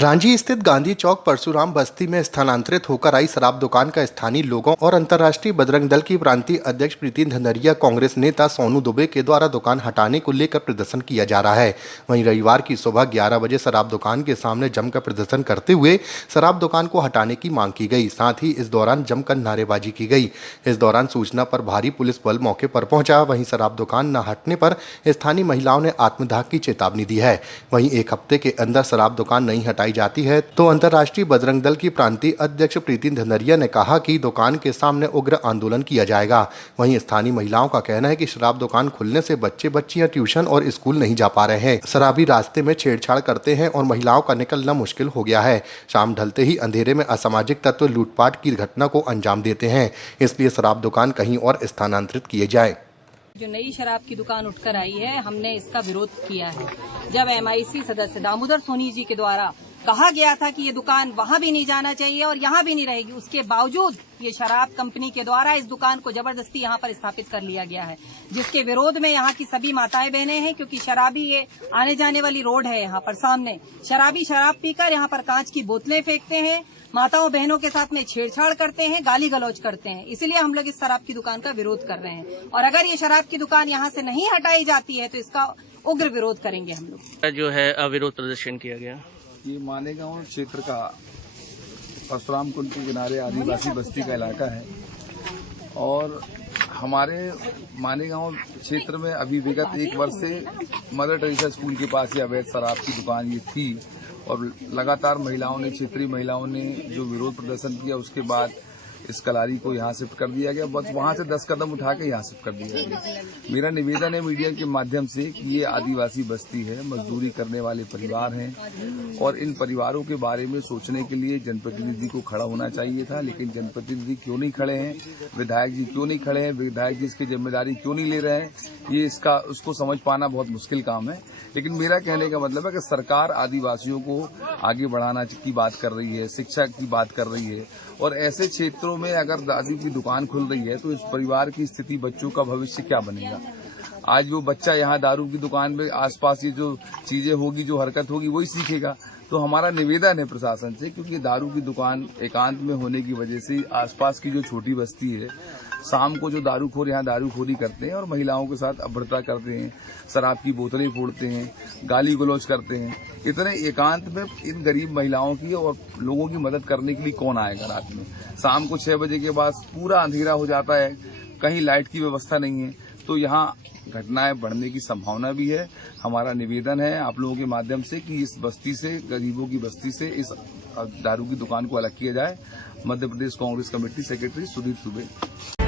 रांची स्थित गांधी चौक परशुराम बस्ती में स्थानांतरित होकर आई शराब दुकान का स्थानीय लोगों और अंतर्राष्ट्रीय बजरंग दल की प्रांतीय अध्यक्ष प्रीति धंधरिया कांग्रेस नेता सोनू दुबे के द्वारा दुकान हटाने को लेकर प्रदर्शन किया जा रहा है। वहीं रविवार की सुबह 11 बजे शराब दुकान के सामने जमकर प्रदर्शन करते हुए शराब दुकान को हटाने की मांग की गई। साथ ही इस दौरान जमकर नारेबाजी की गई। इस दौरान सूचना पर भारी पुलिस बल मौके पर पहुंचा। वहीं शराब दुकान न हटने पर स्थानीय महिलाओं ने आत्मदाह की चेतावनी दी है। वहीं एक हफ्ते के अंदर शराब दुकान नहीं हटाई जाती है तो अंतर्राष्ट्रीय बजरंग दल की प्रांतीय अध्यक्ष प्रीति धंधरिया ने कहा कि दुकान के सामने उग्र आंदोलन किया जाएगा। वहीं स्थानीय महिलाओं का कहना है कि शराब दुकान खुलने से बच्चे बच्चियां ट्यूशन और स्कूल नहीं जा पा रहे हैं। शराबी रास्ते में छेड़छाड़ करते हैं और महिलाओं का निकलना मुश्किल हो गया है। शाम ढलते ही अंधेरे में असामाजिक तत्व लूटपाट की घटना को अंजाम देते हैं, इसलिए शराब दुकान कहीं और स्थानांतरित किए जाए। जो नई शराब की दुकान उठकर आई है, हमने इसका विरोध किया है। जब MIC सदस्य दामोदर सोनी जी के द्वारा कहा गया था कि ये दुकान वहां भी नहीं जाना चाहिए और यहाँ भी नहीं रहेगी, उसके बावजूद ये शराब कंपनी के द्वारा इस दुकान को जबरदस्ती यहाँ पर स्थापित कर लिया गया है, जिसके विरोध में यहाँ की सभी माताएं बहनें हैं। क्योंकि शराबी ये आने जाने वाली रोड है, यहाँ पर सामने शराबी शराब पीकर यहाँ पर कांच की बोतलें फेंकते हैं, माताओं बहनों के साथ में छेड़छाड़ करते हैं, गाली गलौज करते हैं। इसलिए हम लोग इस शराब की दुकान का विरोध कर रहे हैं और अगर ये शराब की दुकान यहाँ से नहीं हटाई जाती है तो इसका उग्र विरोध करेंगे हम लोग। जो है अविरोध प्रदर्शन किया गया। ये मानेगांव क्षेत्र का परशुराम कुंड के किनारे आदिवासी बस्ती का इलाका है और हमारे मानेगांव क्षेत्र में अभी विगत 1 वर्ष से मदर टेरेसा स्कूल के पास ये अवैध शराब की दुकान ये थी और लगातार महिलाओं ने, क्षेत्रीय महिलाओं ने जो विरोध प्रदर्शन किया, उसके बाद इस कलारी को यहाँ शिफ्ट कर दिया गया। बस वहाँ से 10 कदम उठा के यहाँ शिफ्ट कर दिया गया। मेरा निवेदन है मीडिया के माध्यम से कि ये आदिवासी बस्ती है, मजदूरी करने वाले परिवार हैं और इन परिवारों के बारे में सोचने के लिए जनप्रतिनिधि को खड़ा होना चाहिए था, लेकिन जनप्रतिनिधि क्यों नहीं खड़े हैं, विधायक जी क्यों नहीं खड़े हैं, विधायक जी इसकी जिम्मेदारी क्यों नहीं ले रहे हैं, ये उसको समझ पाना बहुत मुश्किल काम है। लेकिन मेरा कहने का मतलब है कि सरकार आदिवासियों को आगे बढ़ाना की बात कर रही है, शिक्षा की बात कर रही है और ऐसे क्षेत्रों में अगर दारू की दुकान खुल रही है तो इस परिवार की स्थिति, बच्चों का भविष्य क्या बनेगा। आज वो बच्चा यहाँ दारू की दुकान में आसपास ये जो चीजें होगी, जो हरकत होगी, वही सीखेगा। तो हमारा निवेदन है प्रशासन से, क्योंकि दारू की दुकान एकांत में होने की वजह से आसपास की जो छोटी बस्ती है, शाम को जो दारूखोर यहाँ दारूखोरी करते हैं और महिलाओं के साथ अभद्रता करते हैं, शराब की बोतलें फोड़ते हैं, गाली गलौज करते हैं, इतने एकांत में इन गरीब महिलाओं की और लोगों की मदद करने के लिए कौन आएगा रात में। शाम को 6 बजे के बाद पूरा अंधेरा हो जाता है, कहीं लाइट की व्यवस्था नहीं है, तो यहाँ घटनाएं बढ़ने की संभावना भी है। हमारा निवेदन है आप लोगों के माध्यम से कि इस बस्ती से, गरीबों की बस्ती से इस दारू की दुकान को अलग किया जाए। मध्य प्रदेश कांग्रेस कमेटी सेक्रेटरी सुदीप सुबे।